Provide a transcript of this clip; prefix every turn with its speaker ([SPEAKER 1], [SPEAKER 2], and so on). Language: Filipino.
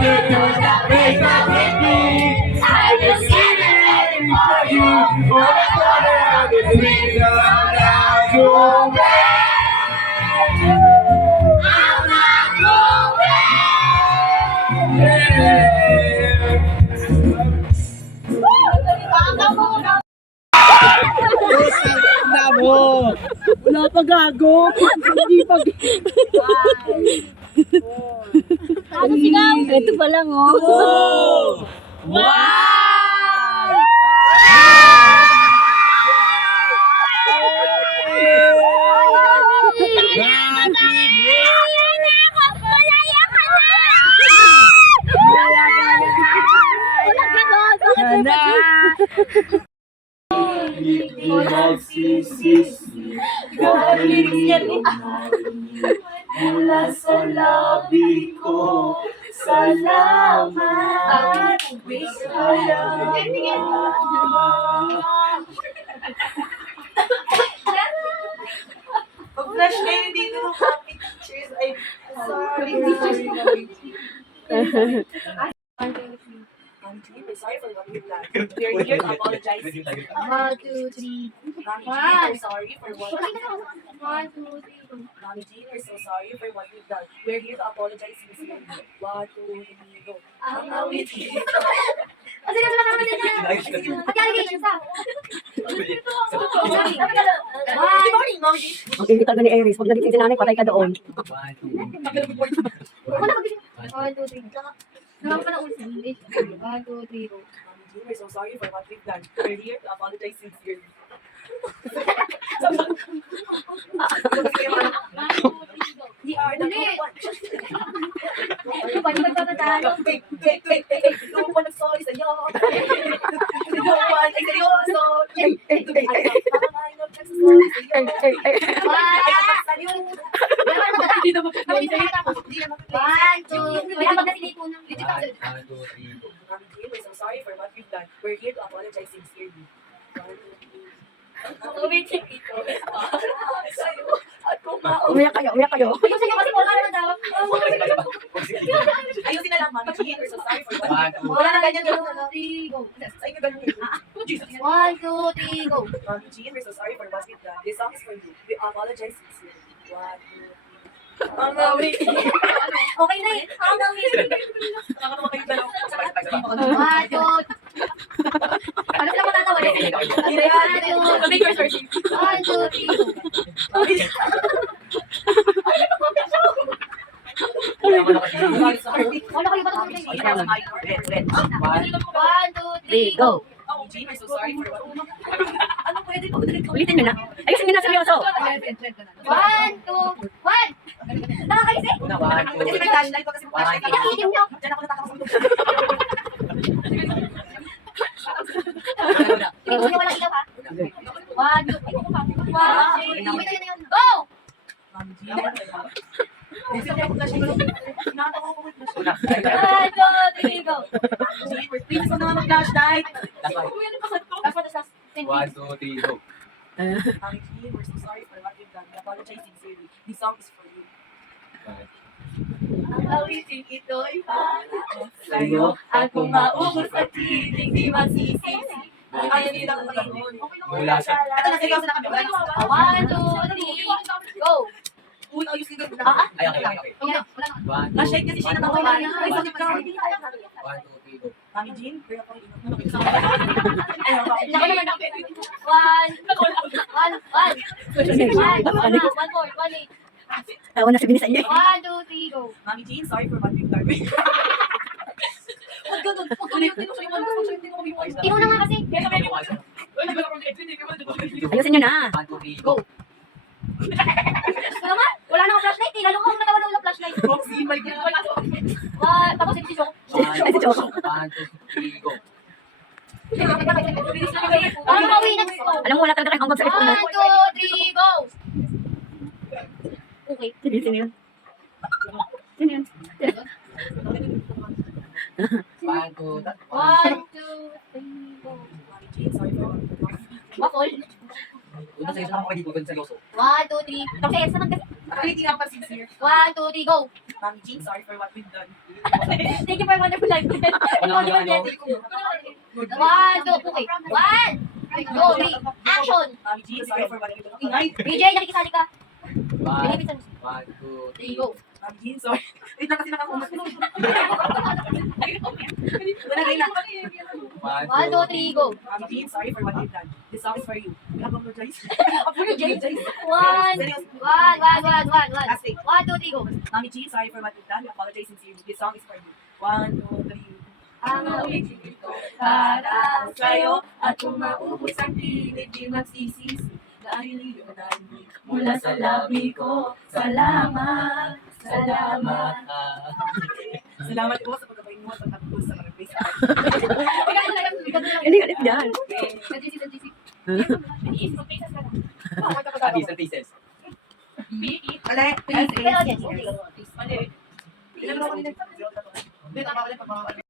[SPEAKER 1] to do that make up with me. I just can't wait for you. For the corner of the freedom now back. I'm not going back.
[SPEAKER 2] Na mo! Wala pa gago! Hindi pa...
[SPEAKER 3] Ano sigaw? Ito pa lang, oh.
[SPEAKER 2] Wow! Sana!
[SPEAKER 1] Hindi magsisisi dahil mula sa ko. Salamat.
[SPEAKER 4] Pag-flash kayo dito ng happy teachers, ay, sorry, sorry. I'm sorry for what we've done. We're here.
[SPEAKER 3] One, two, three.
[SPEAKER 4] Sorry for what
[SPEAKER 3] One, two, three.
[SPEAKER 4] Mami Jean, we're so sorry for what we've done. We're here to apologize sincerely. One, two, three, go. Ang awitin.
[SPEAKER 3] Kasi kasi naman din yan. Pati allegation sa.
[SPEAKER 4] Good morning, Mami Jean.
[SPEAKER 2] Ang inital ka ni Aries, pag nagising si nanay, patay ka doon.
[SPEAKER 3] One, two, three. Naman pa na ulit sa English. One, two, three, go.
[SPEAKER 4] We're so sorry for what we've done. We're here to apologize sincerely. We are the
[SPEAKER 3] Ulit.
[SPEAKER 4] good one.
[SPEAKER 3] Ano ba? Di ba tatalo?
[SPEAKER 4] Wait, wait, nag-sorry sa'yo. Yung one ay seryoso.
[SPEAKER 2] Ay, ay, ay, ay.
[SPEAKER 4] Parang ay nag-sorry sa'yo.
[SPEAKER 2] Ay, ay, ay.
[SPEAKER 4] Ay, so sorry for what we've done. We're here to apologize sincerely. One, two, three.
[SPEAKER 3] Umitik ito.
[SPEAKER 4] Sa'yo. At kumao.
[SPEAKER 2] Umiyak kayo, umiyak kayo.
[SPEAKER 3] Kasi wala naman daw.
[SPEAKER 4] Na Mami Jean. We're so sorry for done. Wala na ganyan
[SPEAKER 3] One,
[SPEAKER 4] ganun.
[SPEAKER 3] two, three, go.
[SPEAKER 4] Sa'yo na ganun.
[SPEAKER 3] One, two, three, go.
[SPEAKER 4] Mami Jean, we're so sorry for what we've done. This song is for you. We apologize sincerely. One, two, three. Mama, wait.
[SPEAKER 3] Okay na eh. Ang dami.
[SPEAKER 4] Nakakatawa kayo dalawa.
[SPEAKER 3] One, two. Ano sila matatawa eh? One, two,
[SPEAKER 4] searching.
[SPEAKER 3] one, two, three, go.
[SPEAKER 4] Sorry.
[SPEAKER 3] Wala kayo ba
[SPEAKER 4] Mami
[SPEAKER 3] ito?
[SPEAKER 4] Jean, red, red.
[SPEAKER 3] One, two,
[SPEAKER 2] Three, go.
[SPEAKER 4] Ano pwede po?
[SPEAKER 2] Ulitin na. Ayusin nyo na seryoso.
[SPEAKER 3] One, two, one. Nakakaisip.
[SPEAKER 4] Ko may flashlight ako.
[SPEAKER 3] Pinakaitim nyo. Hindi ko wala ilaw ha. One, two, one, two, yun na yun yun. Go!
[SPEAKER 4] Mami Jean. Kasi ako flashlight ko. Nakatawa ko may flashlight.
[SPEAKER 3] One, two, three, go.
[SPEAKER 4] Jean, we're- Please, huwag naman mag-flashlight.
[SPEAKER 3] That's what it says.
[SPEAKER 1] One, two, three, go.
[SPEAKER 4] Mami Jean, we're so sorry for what we've done. We apologize sincerely. This song is for you. Ang awitin ito'y para sa'yo At kung maubos hindi di masisisi Ayaw nila ko mag-inon
[SPEAKER 1] Wala siya.
[SPEAKER 4] Ito na, seryoso na kami.
[SPEAKER 3] One, two, three, go.
[SPEAKER 4] Uy, ayos ka ganda. Ah,
[SPEAKER 1] Ay, okay, okay.
[SPEAKER 3] Wala, wala.
[SPEAKER 1] One, two,
[SPEAKER 4] Flashlight kasi siya natawa. Ay, sakit ka.
[SPEAKER 1] one, two, three, go.
[SPEAKER 4] Mami Jean, kaya ako inom. Ayaw ka.
[SPEAKER 3] Nako naman ako. One, one, one. One, one, one, four, one, eight.
[SPEAKER 2] Tawa na sabihin sa inyo.
[SPEAKER 3] One, two, three, go.
[SPEAKER 4] Mami Jean, sorry for what we've done. Huwag ganun. Huwag ganun. Ko ko.
[SPEAKER 3] Ikaw na nga kasi.
[SPEAKER 2] Ayusin nyo na.
[SPEAKER 1] One, two, three, go.
[SPEAKER 3] Ito naman, wala na akong flashlight eh. Lalo ko natawa na walang flashlight.
[SPEAKER 4] Foxy, my God.
[SPEAKER 3] One, tapos si Joke.
[SPEAKER 1] One, two, three, go.
[SPEAKER 3] Ano mauwi na gusto?
[SPEAKER 2] Alam mo, wala talaga kayong ambag sa iPhone.
[SPEAKER 3] One, two, three, go! Okay.
[SPEAKER 2] Sige, sino yun? Sino yun?
[SPEAKER 1] One, two.
[SPEAKER 3] One, two, three, go. Bakol.
[SPEAKER 1] Una sa isa lang ako hindi ko seryoso.
[SPEAKER 3] One, two, three. Tapos eh, naman kasi.
[SPEAKER 4] Hindi nga pa sincere.
[SPEAKER 3] One, two, three, go.
[SPEAKER 4] Mami Jean, sorry for what we've done.
[SPEAKER 3] Thank you for a wonderful life. Wonderful blessing. One, two, okay. One, two, three, action!
[SPEAKER 4] Mami G, sorry for what did. Ingay.
[SPEAKER 3] BJ, nakikisali ka.
[SPEAKER 5] One, one, two,
[SPEAKER 3] There you go.
[SPEAKER 4] Mami G, sorry. Wait lang kasi nakakumat. Wala na.
[SPEAKER 5] One,
[SPEAKER 3] One, two, three, go.
[SPEAKER 4] Mami G, sorry for what you've done. This song is for you. We have apologize.
[SPEAKER 3] One, one, one, one, one, one.
[SPEAKER 4] Last take.
[SPEAKER 3] One, two, three, go.
[SPEAKER 4] Mami G, sorry for what you've done. We apologize sincerely. This song is for you. One, two, three.
[SPEAKER 3] Ang awit
[SPEAKER 4] Para sa'yo at kung maubos ang pilit di magsisisi dahil iyon ay mula sa labi ko. Salamat, salamat. Salamat po sa pagkabayin mo at pagkatapos sa pag-face.
[SPEAKER 2] Hindi ka ulit dyan.
[SPEAKER 5] And pieces.
[SPEAKER 3] Yes, okay.
[SPEAKER 4] Mali. Ilan ba ako nila?